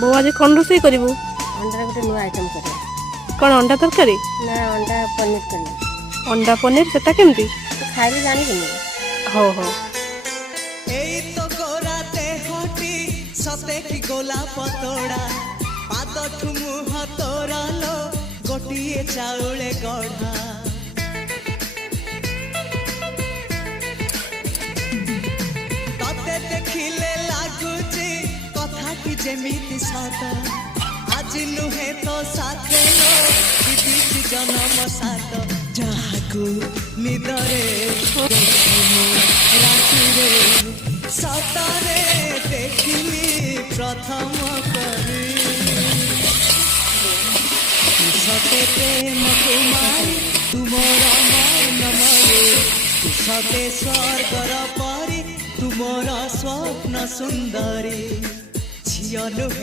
ବୋଉ ଆଜି କ'ଣ ରୋଷେଇ କରିବୁ? अंडा गोटे नुआ आइटम कर କ'ଣ ଅଣ୍ଡା ତରକାରୀ? ना अंडा पनीर कर ଅଣ୍ଡା ପନିର ସେଟା କେମିତି? खाई जानी कि ହଉ ହଉ। এই তো গোরাতে হটি সতে কি গোলা পতোড়া পাদঠু মুহ তোরালো গোটিয়ে চাউলে গড়া ততে দেখিলে লাগুচি কথাটি যেমিতি সত আজি নুহে তো সাথে লো বিদিছি জনম সাত যাহাকু নিদরে দেখিমু রাতিরে সতরে দেখিলি প্রথম করে সতে প্রেম কুমারী তুমর মন মরে সতে স্বর্গর পরি তুমর স্বপ্ন সুন্দরী ঝিয়লু